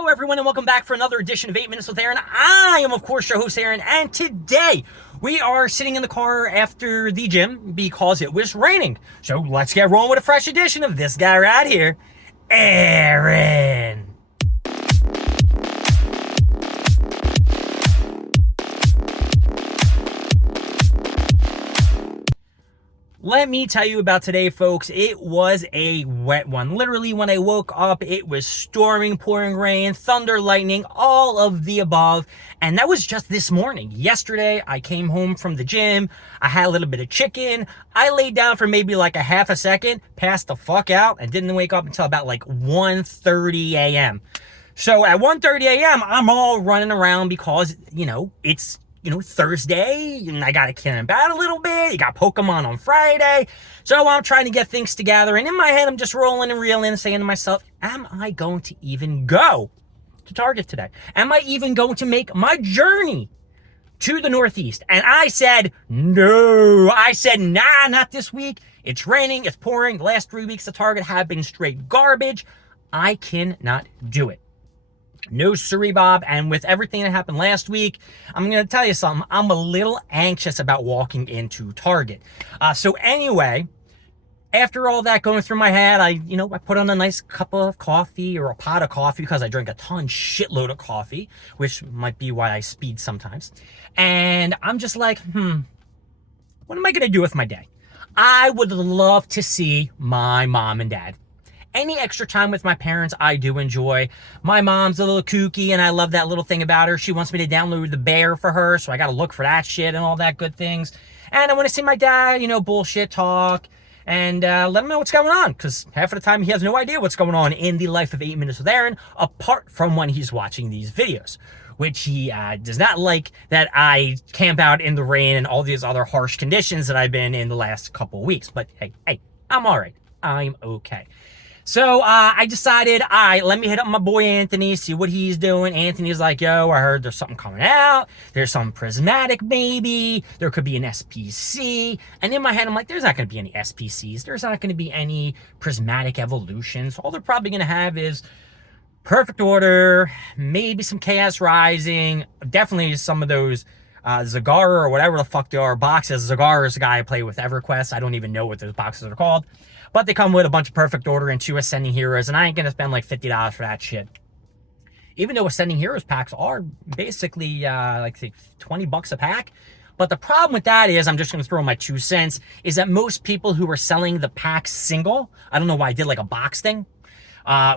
Hello, everyone, and welcome back for another edition of 8 Minutes with Aaron. I am, of course, your host, Aaron, and today we are sitting in the car after the gym because it was raining. So let's get rolling with a fresh edition of this guy right here, Aaron. Let me tell you about today, folks. It was a wet one. Literally, when I woke up, it was storming, pouring rain, thunder, lightning, all of the above. And that was just this morning. Yesterday, I came home from the gym. I had a little bit of chicken. I laid down for maybe like a half a second, passed the fuck out, and didn't wake up until about like 1:30 a.m. So at 1:30 a.m., I'm all running around because, it's Thursday, and I got to kill him about a little bit. You got Pokemon on Friday. So I'm trying to get things together. And in my head, I'm just rolling and reeling and saying to myself, am I going to even go to Target today? Am I even going to make my journey to the Northeast? And I said, no. I said, nah, not this week. It's raining. It's pouring. The last 3 weeks of Target have been straight garbage. I cannot do it. No siree, Bob. And with everything that happened last week, I'm going to tell you something. I'm a little anxious about walking into Target. So anyway, after all that going through my head, I put on a nice cup of coffee or a pot of coffee because I drink a shitload of coffee, which might be why I speed sometimes. And I'm just like, what am I going to do with my day? I would love to see my mom and dad. Any extra time with my parents, I do enjoy. My mom's a little kooky, and I love that little thing about her. She wants me to download the Bear for her, so I got to look for that shit and all that good things. And I want to see my dad, bullshit talk, and let him know what's going on, because half of the time he has no idea what's going on in the life of 8 Minutes with Aaron, apart from when he's watching these videos, which he does not like that I camp out in the rain and all these other harsh conditions that I've been in the last couple of weeks. But hey, I'm all right. I'm okay. So I decided, all right, let me hit up my boy Anthony, see what he's doing. Anthony's like, yo, I heard there's something coming out. There's some prismatic, maybe. There could be an SPC. And in my head, I'm like, there's not going to be any SPCs. There's not going to be any prismatic evolutions. All they're probably going to have is Perfect Order, maybe some Chaos Rising, definitely some of those Zagara or whatever the fuck they are boxes. Zagara is the guy I play with EverQuest. I don't even know what those boxes are called. But they come with a bunch of Perfect Order and 2 Ascending Heroes, and I ain't going to spend like $50 for that shit. Even though Ascending Heroes packs are basically like $20 a pack. But the problem with that is, I'm just going to throw my 2 cents, is that most people who are selling the packs single, I don't know why I did like a box thing.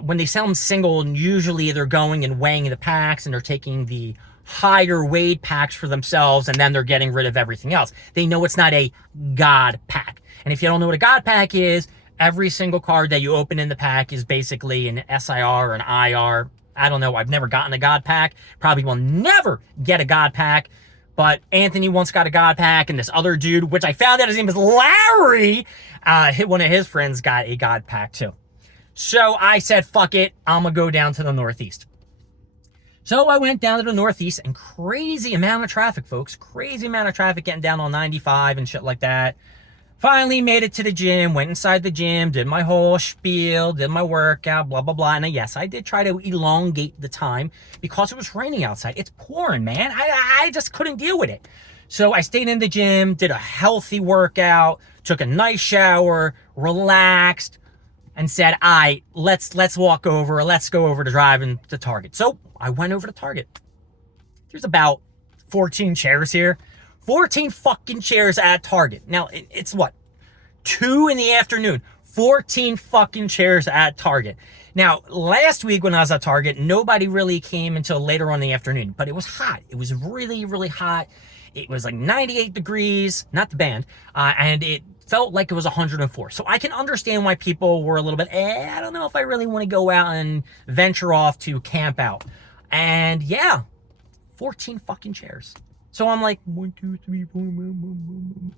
When they sell them single, usually they're going and weighing the packs, and they're taking the higher weight packs for themselves, and then they're getting rid of everything else. They know it's not a God pack. And if you don't know what a God pack is, every single card that you open in the pack is basically an SIR or an IR. I don't know. I've never gotten a God pack. Probably will never get a God pack. But Anthony once got a God pack, and this other dude, which I found out his name is Larry, one of his friends got a God pack too. So I said, fuck it. I'm going to go down to the Northeast. So I went down to the Northeast, and crazy amount of traffic, folks. Crazy amount of traffic getting down on 95 and shit like that. Finally made it to the gym, went inside the gym, did my whole spiel, did my workout, blah, blah, blah. And yes, I did try to elongate the time because it was raining outside. It's pouring, man. I just couldn't deal with it. So I stayed in the gym, did a healthy workout, took a nice shower, relaxed, and said, all right, let's walk over, let's go over to driving to Target. So I went over to Target. There's about 14 chairs here. 14 fucking chairs at Target. Now, it's what? 2 in the afternoon. 14 fucking chairs at Target. Now, last week when I was at Target, nobody really came until later on in the afternoon. But it was hot. It was really, really hot. It was like 98 degrees, not the band, and it felt like it was 104. So I can understand why people were a little bit, I don't know if I really want to go out and venture off to camp out. And yeah, 14 fucking chairs. So I'm like, 1, 2, 3, 4,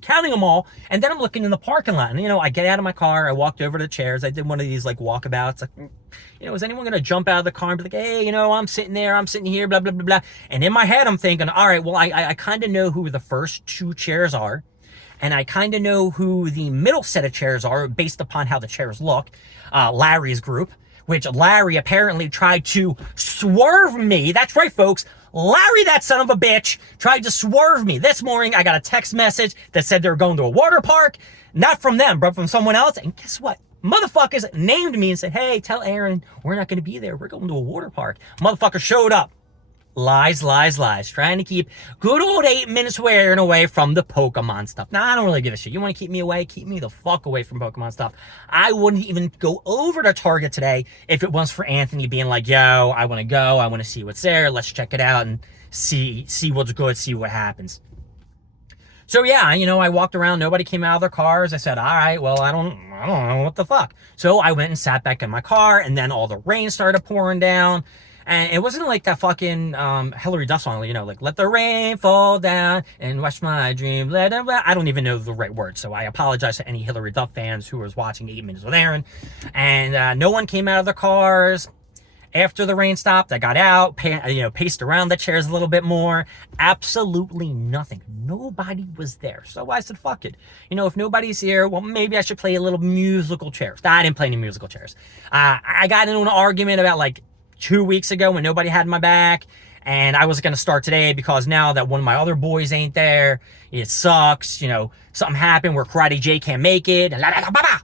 counting them all. And then I'm looking in the parking lot. And, I get out of my car. I walked over to the chairs. I did one of these, like, walkabouts. Like, is anyone going to jump out of the car and be like, hey, I'm sitting there. I'm sitting here, blah, blah, blah, blah. And in my head, I'm thinking, all right, well, I kind of know who the first 2 chairs are. And I kind of know who the middle set of chairs are based upon how the chairs look. Larry's group. which Larry apparently tried to swerve me. That's right, folks. Larry, that son of a bitch, tried to swerve me. This morning, I got a text message that said they were going to a water park. Not from them, but from someone else. And guess what? Motherfuckers named me and said, hey, tell Aaron we're not going to be there. We're going to a water park. Motherfucker showed up. Lies, lies, lies. Trying to keep good old 8 minutes wearing away from the Pokemon stuff. Now, I don't really give a shit. You want to keep me away? Keep me the fuck away from Pokemon stuff. I wouldn't even go over to Target today if it was for Anthony being like, yo, I want to go. I want to see what's there. Let's check it out and see what's good, see what happens. So yeah, I walked around. Nobody came out of their cars. I said, all right, well, I don't know what the fuck. So I went and sat back in my car, and then all the rain started pouring down. And it wasn't like that fucking Hillary Duff song, like, let the rain fall down and watch my dream. I don't even know the right words, so I apologize to any Hillary Duff fans who was watching 8 Minutes with Aaron. And no one came out of their cars. After the rain stopped, I got out, paced around the chairs a little bit more. Absolutely nothing. Nobody was there. So I said, fuck it. If nobody's here, well, maybe I should play a little musical chairs. I didn't play any musical chairs. I got into an argument about 2 weeks ago when nobody had my back, and I was going to start today because now that one of my other boys ain't there, it sucks. Something happened where Karate J can't make it.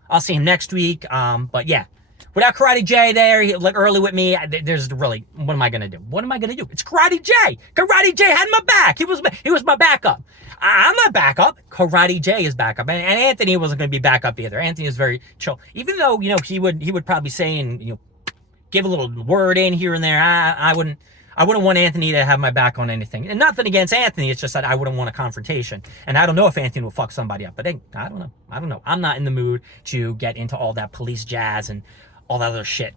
I'll see him next week. But yeah, without Karate J there, early with me, there's really, what am I going to do? What am I going to do? It's Karate J. Karate J had my back. He was my backup. I'm not backup. Karate J is backup. And Anthony wasn't going to be backup either. Anthony is very chill. Even though, he would probably say, and, give a little word in here and there. I wouldn't want Anthony to have my back on anything. And nothing against Anthony. It's just that I wouldn't want a confrontation. And I don't know if Anthony will fuck somebody up, but I don't know. I'm not in the mood to get into all that police jazz and all that other shit.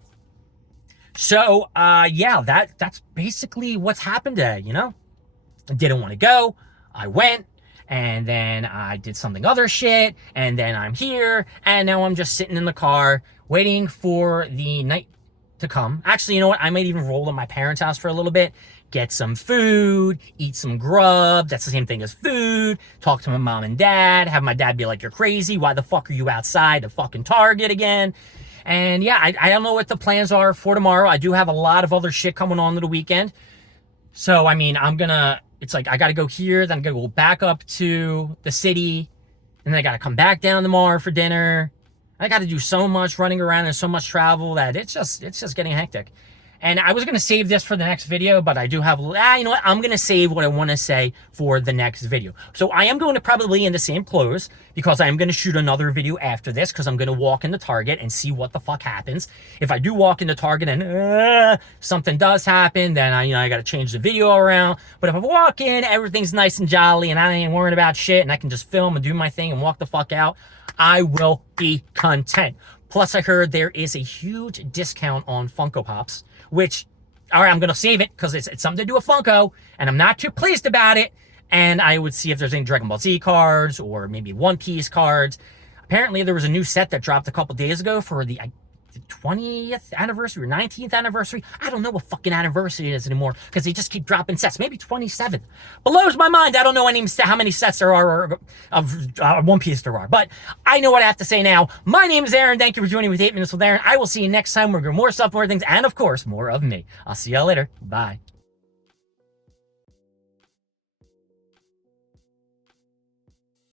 So, yeah, that's basically what's happened today, I didn't want to go. I went. And then I did something other shit. And then I'm here. And now I'm just sitting in the car waiting for the night to come. Actually, you know what? I might even roll to my parents' house for a little bit, get some food, eat some grub. That's the same thing as food. Talk to my mom and dad, have my dad be like, you're crazy. Why the fuck are you outside the fucking Target again? And yeah, I don't know what the plans are for tomorrow. I do have a lot of other shit coming on to the weekend. So, it's like I got to go here, then I got to go back up to the city, and then I got to come back down tomorrow for dinner. I got to do so much running around and so much travel that it's just getting hectic. And I was going to save this for the next video, but I do have, you know what? I'm going to save what I want to say for the next video. So I am going to probably in the same clothes because I am going to shoot another video after this because I'm going to walk into Target and see what the fuck happens. If I do walk into Target and something does happen, then I got to change the video around. But if I walk in, everything's nice and jolly and I ain't worrying about shit and I can just film and do my thing and walk the fuck out, I will be content. Plus, I heard there is a huge discount on Funko Pops, which, all right, I'm going to save it because it's something to do with Funko, and I'm not too pleased about it. And I would see if there's any Dragon Ball Z cards or maybe One Piece cards. Apparently, there was a new set that dropped a couple days ago for the 20th anniversary or 19th anniversary. I don't know what fucking anniversary it is anymore because they just keep dropping sets. Maybe 27th. Blows my mind. I don't know how many sets there are of One Piece there are. But I know what I have to say now. My name is Aaron. Thank you for joining me with 8 Minutes with Aaron. I will see you next time. We're going to more stuff, more things, and of course, more of me. I'll see y'all later. Bye.